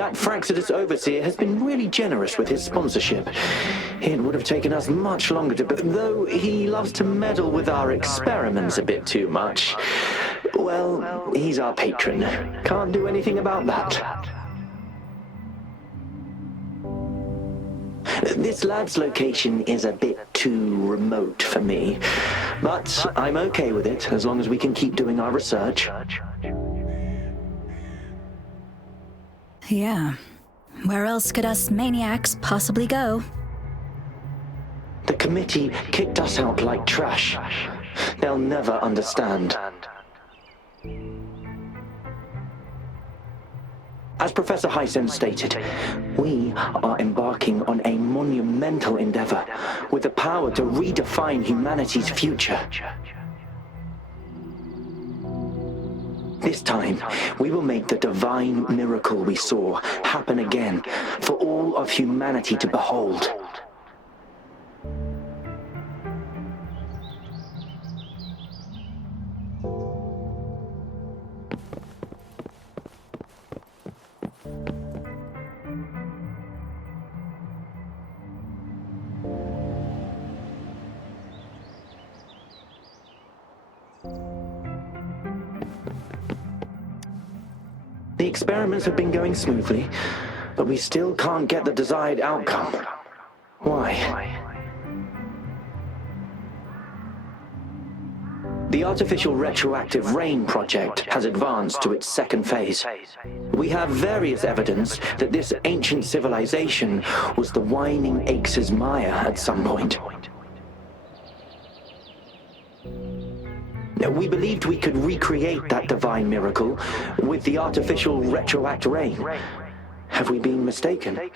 That Fraxidus overseer has been really generous with his sponsorship. It would have taken us much longer to... Though he loves to meddle with our experiments a bit too much. Well, he's our patron. Can't do anything about that. This lab's location is a bit too remote for me, but I'm okay with it as long as we can keep doing our research. Yeah. Where else could us maniacs possibly go? The committee kicked us out like trash. They'll never understand. As Professor Hysen stated, we are embarking on a monumental endeavor with the power to redefine humanity's future. This time, we will make the divine miracle we saw happen again for all of humanity to behold. The experiments have been going smoothly, but we still can't get the desired outcome. Why? The artificial retroactive rain project has advanced to its second phase. We have various evidence that this ancient civilization was the Whining Aches' Maya at some point. We believed we could recreate that divine miracle with the artificial retroact rain. Have we been mistaken?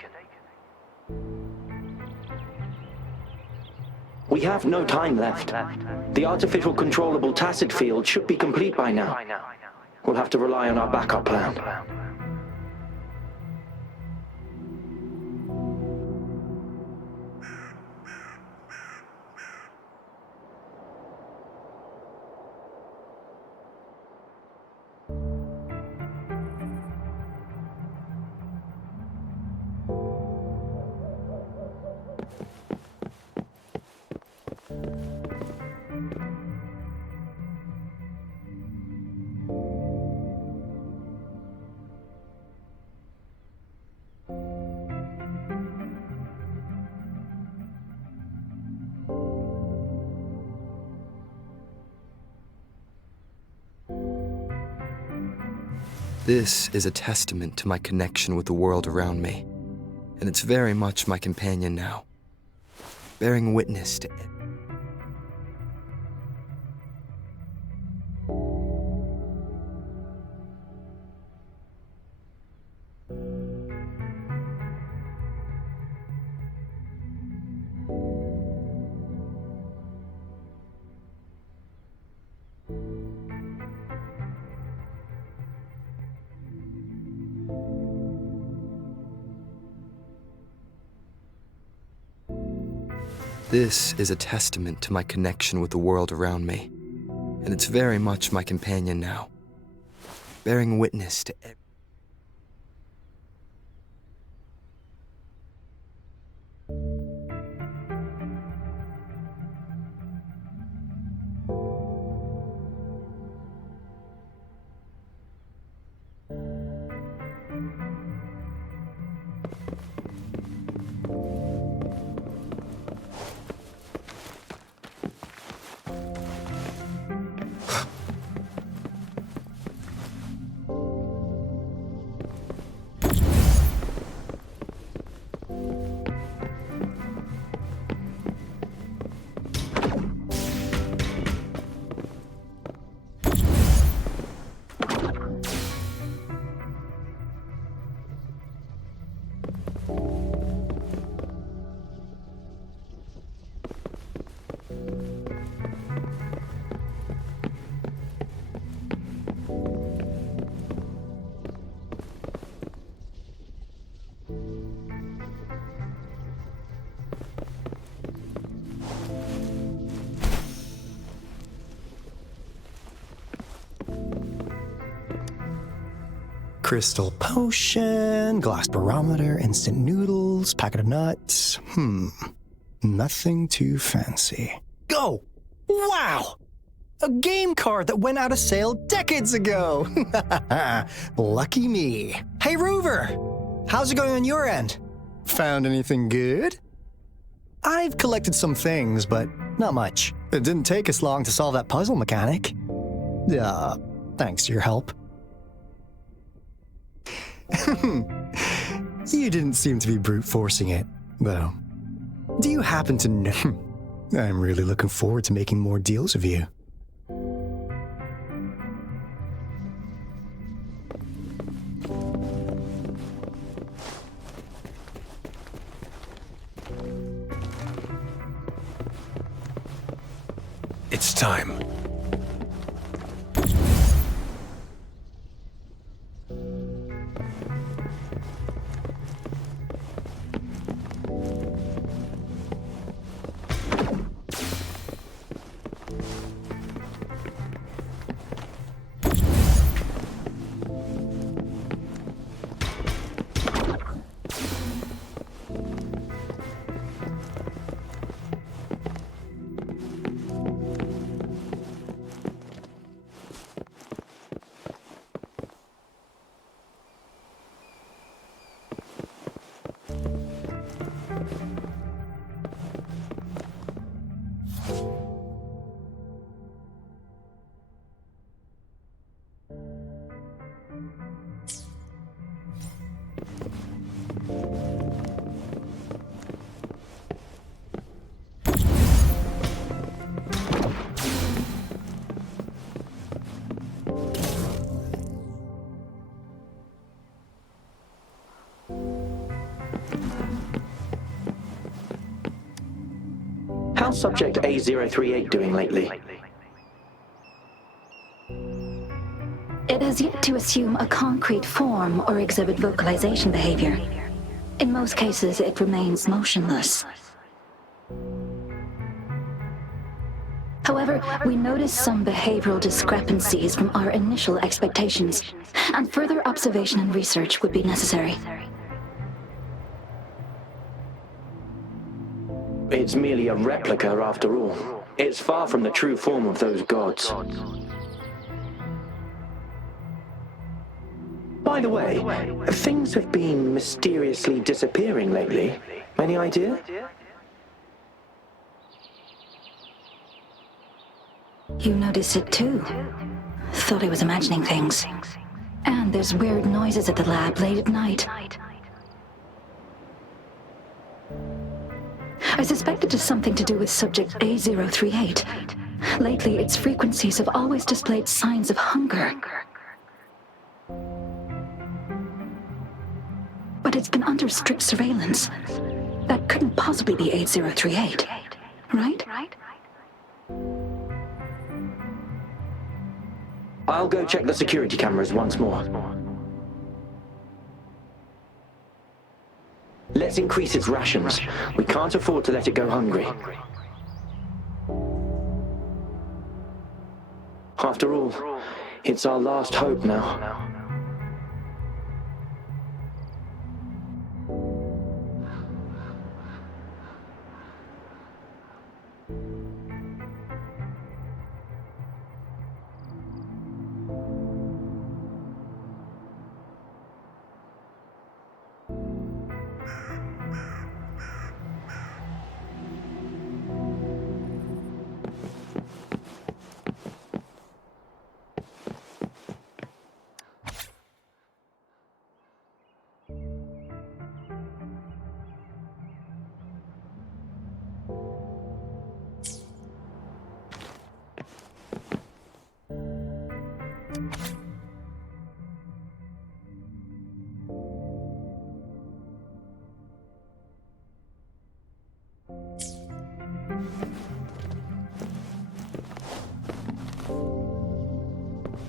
We have no time left. The artificial controllable tacit field should be complete by now. We'll have to rely on our backup plan. This is a testament to my connection with the world around me, and it's very much my companion now, bearing witness to it. This is a testament to my connection with the world around me, and it's very much my companion now, bearing witness to it. Crystal potion, glass barometer, instant noodles, packet of nuts. Nothing too fancy. Go! Wow! A game card that went out of sale decades ago! Lucky me. Hey, Rover! How's it going on your end? Found anything good? I've collected some things, but not much. It didn't take us long to solve that puzzle mechanic. Thanks to your help. You didn't seem to be brute forcing it, though. Do you happen to know? I'm really looking forward to making more deals with you. It's time. How's Subject A038 doing lately? It has yet to assume a concrete form or exhibit vocalization behavior. In most cases, it remains motionless. However, we noticed some behavioral discrepancies from our initial expectations, and further observation and research would be necessary. It's merely a replica after all. It's far from the true form of those gods. By the way, things have been mysteriously disappearing lately. Any idea? You noticed it too. Thought I was imagining things. And there's weird noises at the lab late at night. I suspect it is something to do with Subject A038. Lately, its frequencies have always displayed signs of hunger. But it's been under strict surveillance. That couldn't possibly be A038, right? I'll go check the security cameras once more. Let's increase its rations. We can't afford to let it go hungry. After all, it's our last hope now.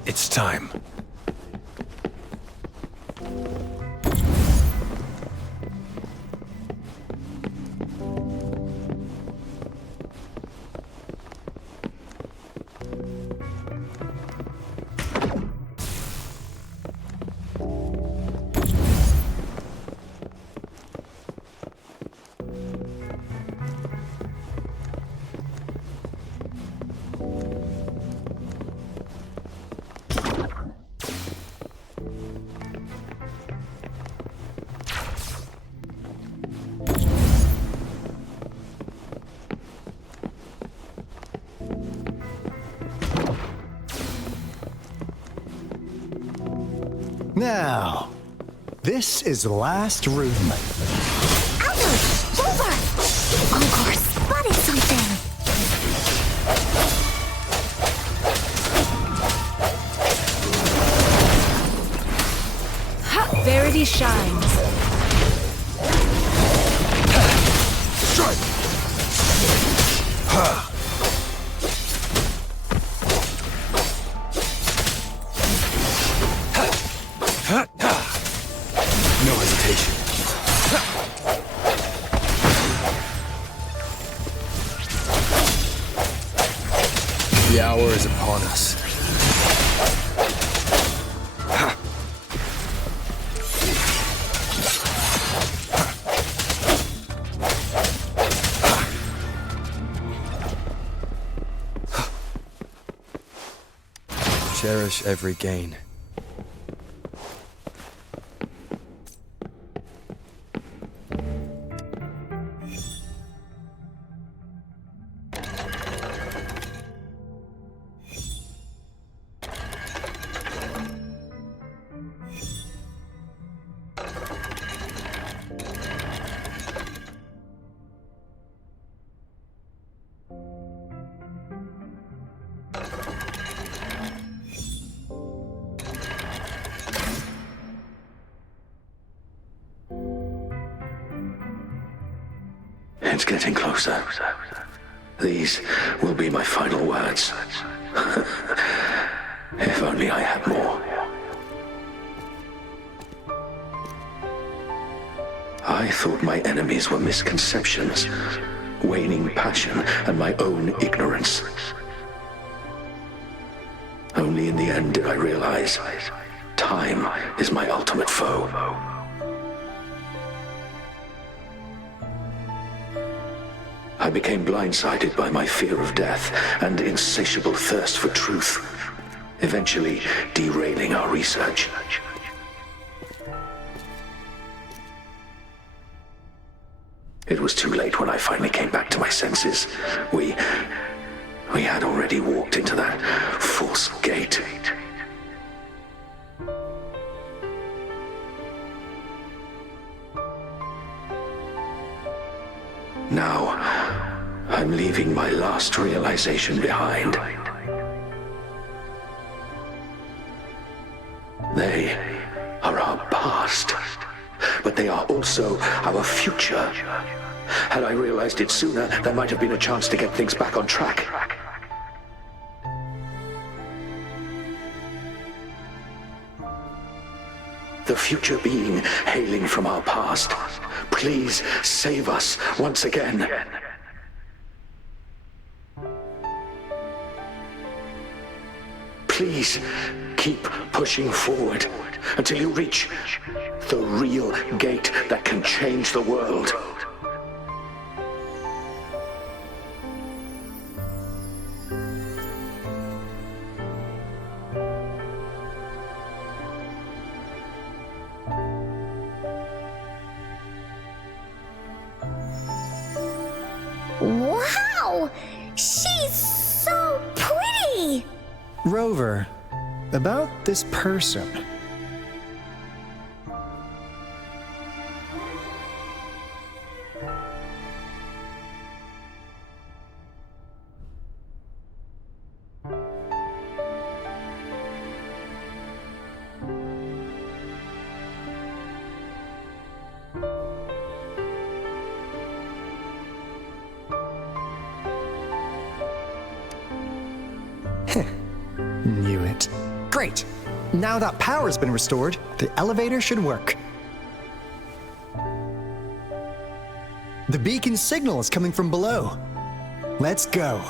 It's time. Now, this is the last room. Albert! Over! Encore spotted something! Verity shines. Strike! No hesitation. The hour is upon us. Cherish every gain. It's getting closer. These will be my final words. If only I had more. I thought my enemies were misconceptions, waning passion, and my own ignorance. Only in the end did I realize time is my ultimate foe. I became blindsided by my fear of death and insatiable thirst for truth, eventually derailing our research. It was too late when I finally came back to my senses. We had already walked into that false gate. Now, I'm leaving my last realization behind. They are our past, but they are also our future. Had I realized it sooner, there might have been a chance to get things back on track. The future being hailing from our past, please save us once again. Please keep pushing forward until you reach the real gate that can change the world. Wow! She's so pretty! Rover, about this person. Knew it. Great! Now that power's been restored, the elevator should work. The beacon signal is coming from below. Let's go.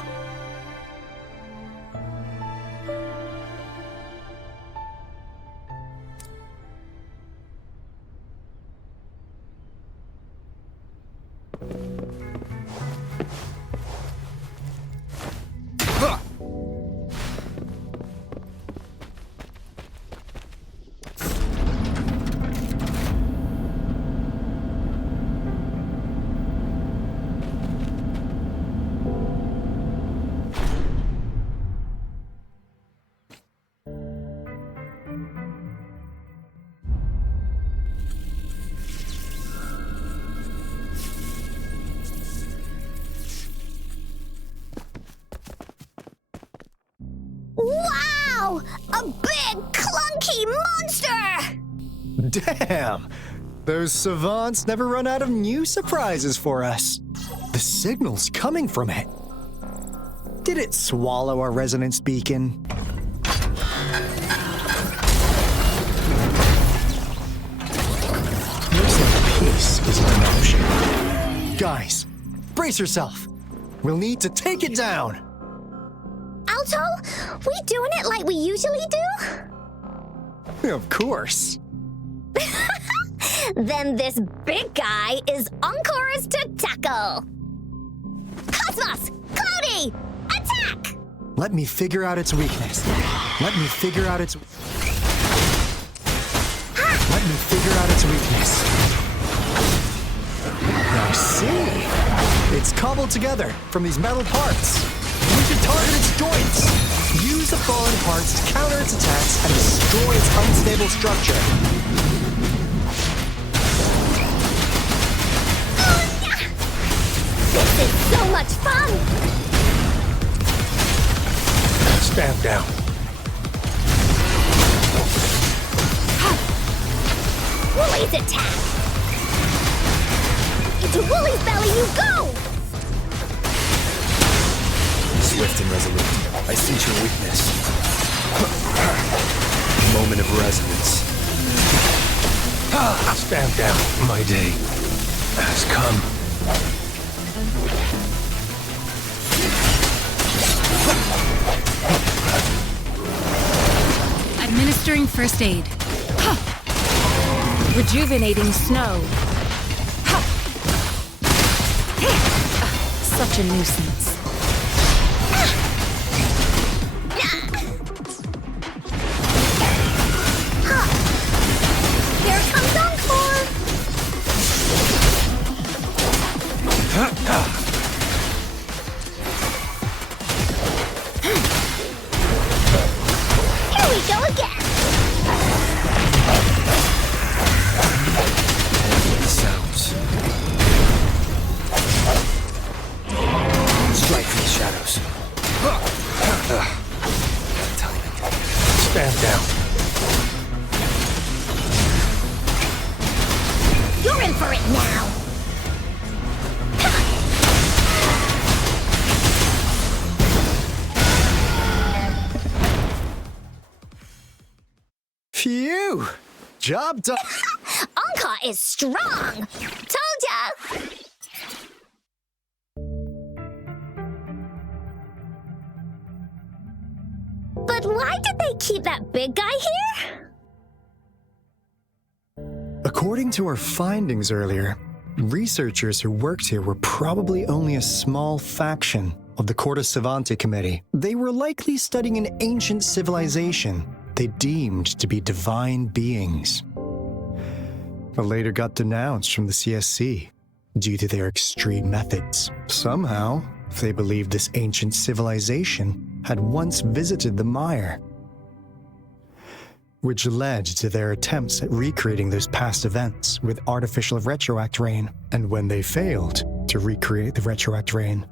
Mighty monster! Damn! Those savants never run out of new surprises for us. The signal's coming from it. Did it swallow our resonance beacon? Looks like peace isn't an option. Guys, brace yourself. We'll need to take it down. Alto, we doing it like we usually do? Of course. Then this big guy is Encore's to tackle. Cosmos! Cloudy! Attack! Let me figure out its weakness. Let me figure out its... Let me figure out its weakness. I see. It's cobbled together from these metal parts. We should target its joints. Use the fallen parts to counter its attacks and destroy its unstable structure. This is so much fun! Stand down. Wooly's attack! Into Wooly's belly you go! Swift and resolute. I sense your weakness. Moment of resonance. Stand down. My day has come. Administering first aid. Rejuvenating snow. Such a nuisance. Here comes Encore! Here we go again! The sounds. Strike from the shadows. Timing. Stand down. You're in for it now! Phew! Job done. Encore is strong! Told ya! But why did they keep that big guy here? According to our findings earlier, researchers who worked here were probably only a small faction of the Corte Savante Committee. They were likely studying an ancient civilization they deemed to be divine beings, but later got denounced from the CSC due to their extreme methods. Somehow, they believed this ancient civilization had once visited the Mire, which led to their attempts at recreating those past events with artificial retroact rain. And when they failed to recreate the retroact rain,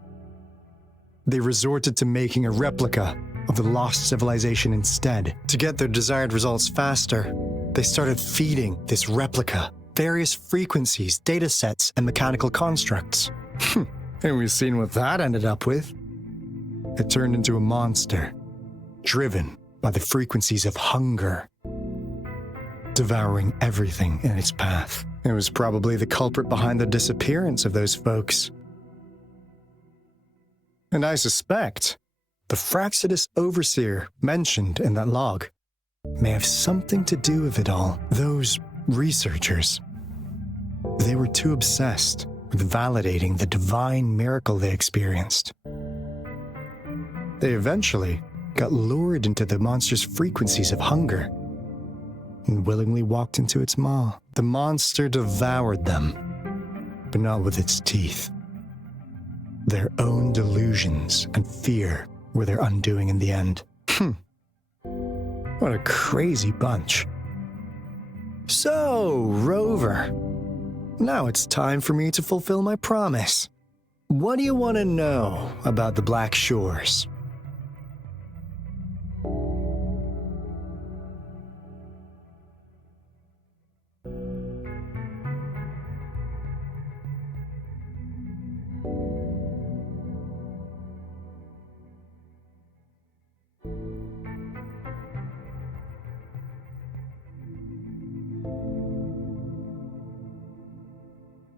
they resorted to making a replica of the lost civilization instead. To get their desired results faster, they started feeding this replica various frequencies, data sets, and mechanical constructs. And we've seen what that ended up with. It turned into a monster, driven by the frequencies of hunger, devouring everything in its path. It was probably the culprit behind the disappearance of those folks. And I suspect the Fraxidus Overseer mentioned in that log may have something to do with it all. Those researchers, they were too obsessed with validating the divine miracle they experienced. They eventually got lured into the monster's frequencies of hunger and willingly walked into its maw. The monster devoured them, but not with its teeth. Their own delusions and fear were their undoing in the end. What a crazy bunch. So, Rover, now it's time for me to fulfill my promise. What do you want to know about the Black Shores?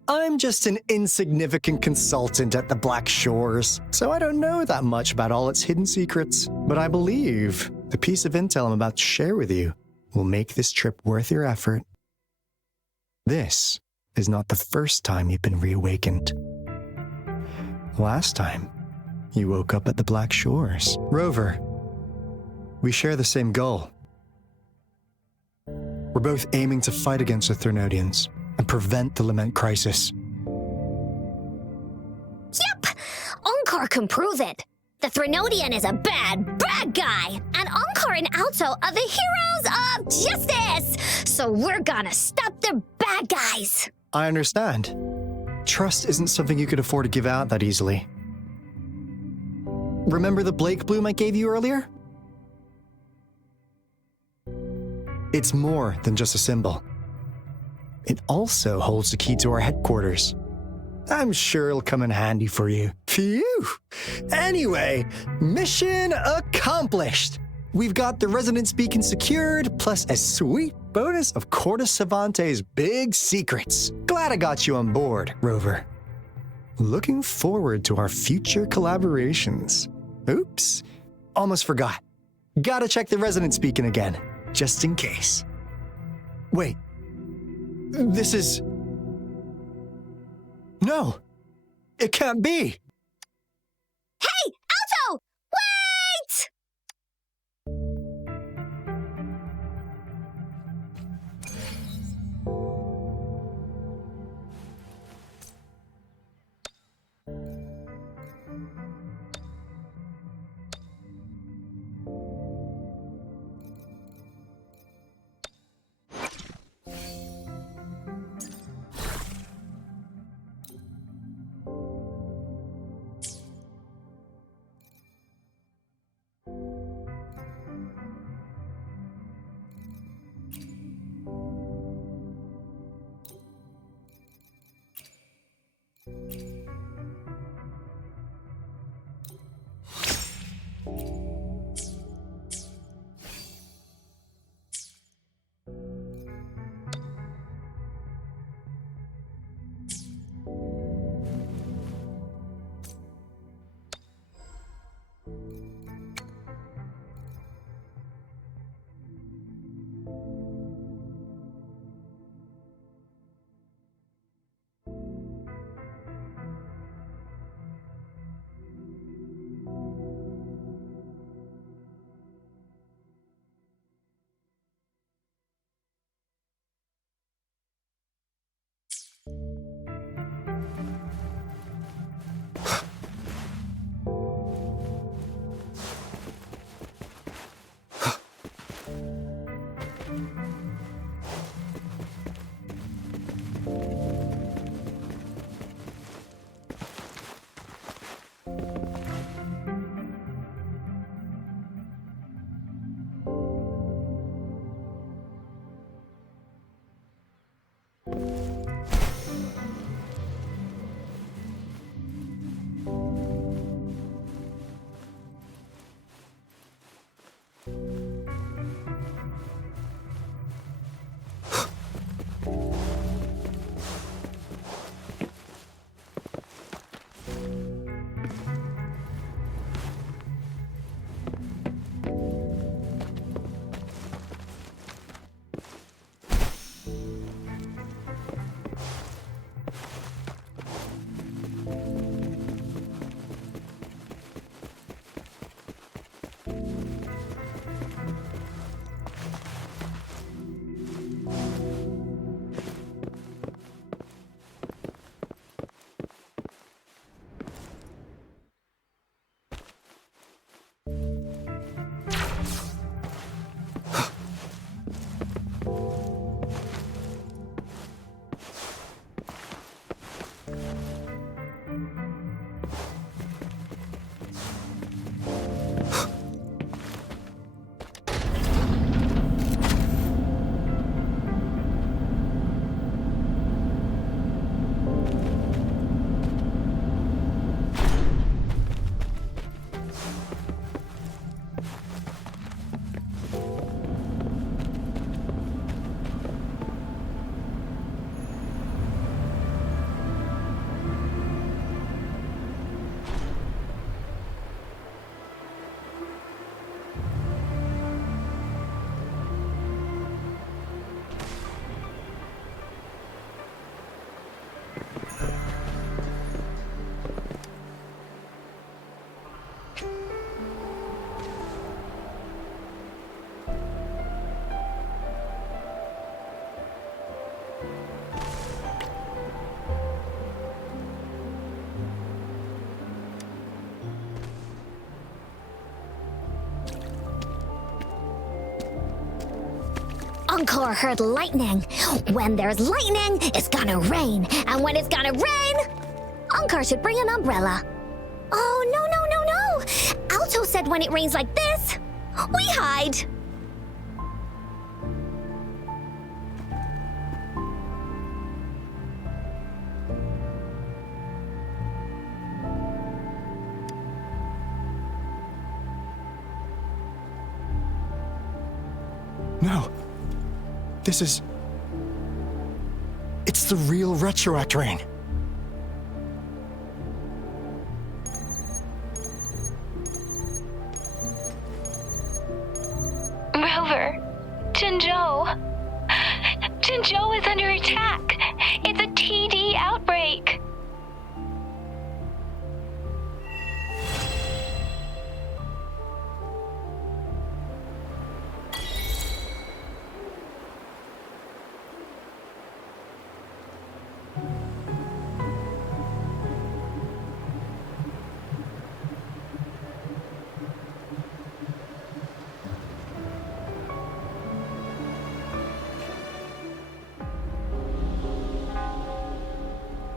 I'm just an insignificant consultant at the Black Shores, so I don't know that much about all its hidden secrets. But I believe the piece of intel I'm about to share with you will make this trip worth your effort. This is not the first time you've been reawakened. Last time, you woke up at the Black Shores. Rover, we share the same goal. We're both aiming to fight against the Thernodians and prevent the Lament crisis. Yep! Onkar can prove it. The Threnodian is a bad, bad guy, and Onkar and Alto are the heroes of justice! So we're gonna stop the bad guys! I understand. Trust isn't something you could afford to give out that easily. Remember the Blake bloom I gave you earlier? It's more than just a symbol. It also holds the key to our headquarters. I'm sure it'll come in handy for you. Phew! Anyway, mission accomplished! We've got the resonance beacon secured, plus a sweet bonus of Cortus Savante's big secrets. Glad I got you on board, Rover. Looking forward to our future collaborations. Oops, almost forgot. Gotta check the resonance beacon again, just in case. Wait. This is... No! It can't be! Hey, Alto! Wait! Encore heard lightning. When there's lightning, it's gonna rain. And when it's gonna rain, Encore should bring an umbrella. Oh, no. Alto said when it rains like this, we hide. No. This is... It's the real Retroact rain. Rover, Jinzhou. Jinzhou is under attack. It's a TD outbreak.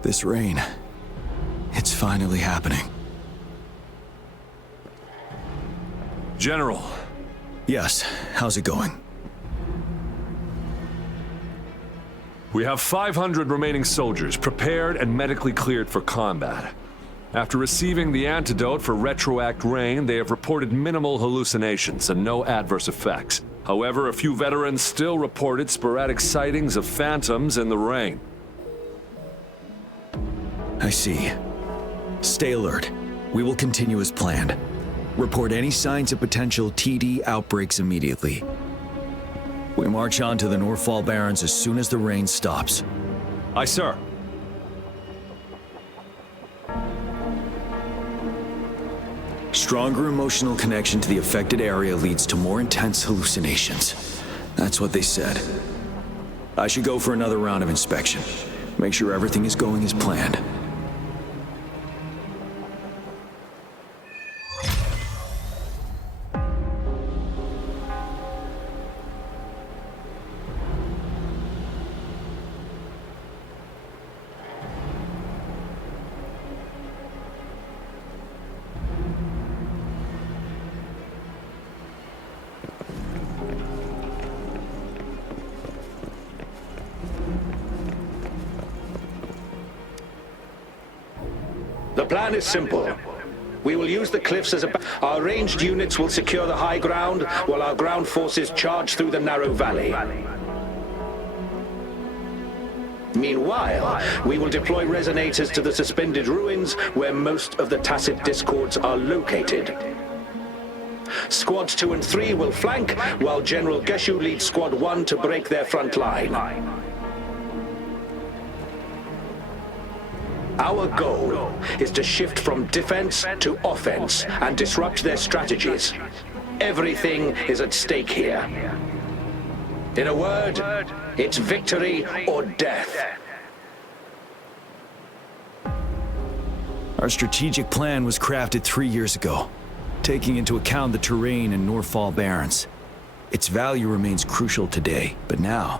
This rain, it's finally happening. General. Yes, how's it going? We have 500 remaining soldiers prepared and medically cleared for combat. After receiving the antidote for Retroact Rain, they have reported minimal hallucinations and no adverse effects. However, a few veterans still reported sporadic sightings of phantoms in the rain. I see. Stay alert. We will continue as planned. Report any signs of potential TD outbreaks immediately. We march on to the Northfall Barrens as soon as the rain stops. Aye, sir. Stronger emotional connection to the affected area leads to more intense hallucinations. That's what they said. I should go for another round of inspection. Make sure everything is going as planned. The plan is simple. We will use the cliffs as our ranged units will secure the high ground, while our ground forces charge through the narrow valley. Meanwhile, we will deploy resonators to the suspended ruins, where most of the tacit discords are located. Squads 2 and 3 will flank, while General Geshu leads Squad 1 to break their front line. Our goal is to shift from defense to offense and disrupt their strategies. Everything is at stake here. In a word, it's victory or death. Our strategic plan was crafted 3 years ago, taking into account the terrain in Northfall Barrens. Its value remains crucial today, but now,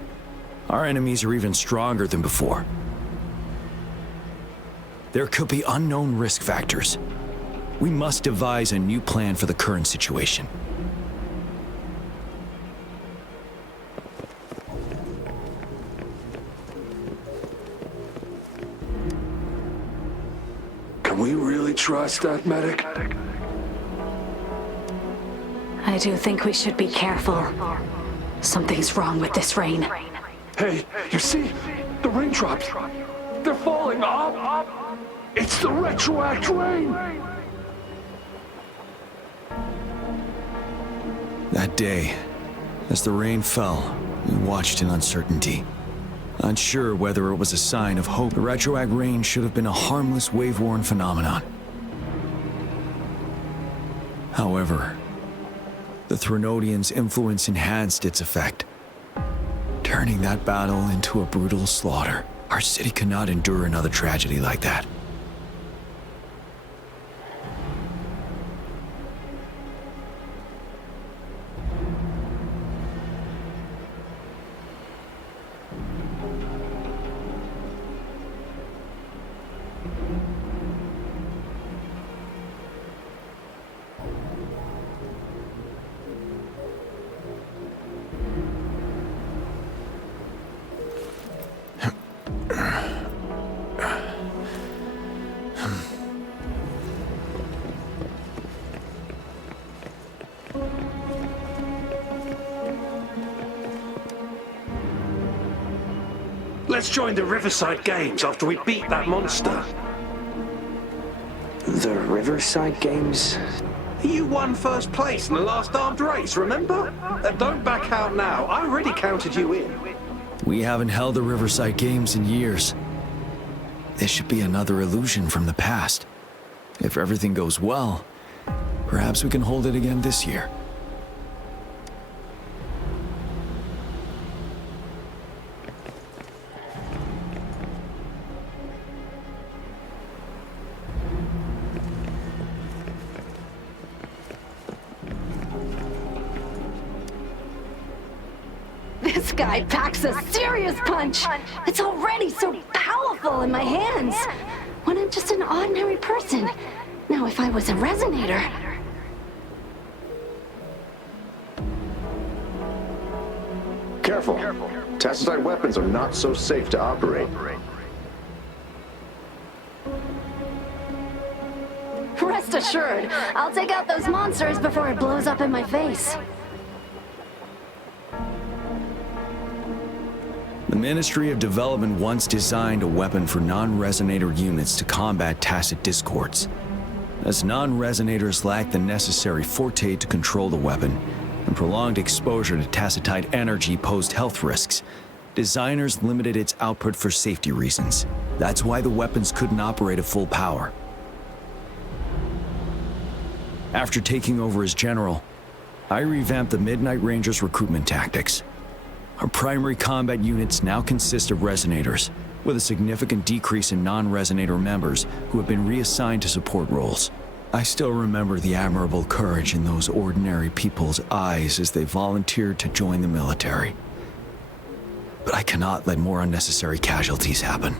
our enemies are even stronger than before. There could be unknown risk factors. We must devise a new plan for the current situation. Can we really trust that medic? I do think we should be careful. Something's wrong with this rain. Hey, you see? The raindrops. They're falling up. It's the Retroact rain. That day, as the rain fell, we watched in uncertainty. Unsure whether it was a sign of hope, the Retroact rain should have been a harmless wave-worn phenomenon. However, the Threnodians' influence enhanced its effect, turning that battle into a brutal slaughter. Our city cannot endure another tragedy like that. let's join the Riverside Games after we beat that monster. The Riverside Games? You won first place in the last armed race, remember? Don't back out now. I already counted you in. We haven't held the Riverside Games in years. This should be another illusion from the past. If everything goes well, perhaps we can hold it again this year. This guy packs a serious punch. It's already so powerful in my hands. When I'm just an ordinary person. Now, if I was a resonator... Careful. Tacitite weapons are not so safe to operate. Rest assured, I'll take out those monsters before it blows up in my face. The Ministry of Development once designed a weapon for non-resonator units to combat tacit discords. As non-resonators lack the necessary forte to control the weapon, and prolonged exposure to tacitite energy posed health risks, designers limited its output for safety reasons. That's why the weapons couldn't operate at full power. After taking over as general, I revamped the Midnight Rangers' recruitment tactics. Our primary combat units now consist of resonators, with a significant decrease in non-resonator members who have been reassigned to support roles. I still remember the admirable courage in those ordinary people's eyes as they volunteered to join the military. But I cannot let more unnecessary casualties happen.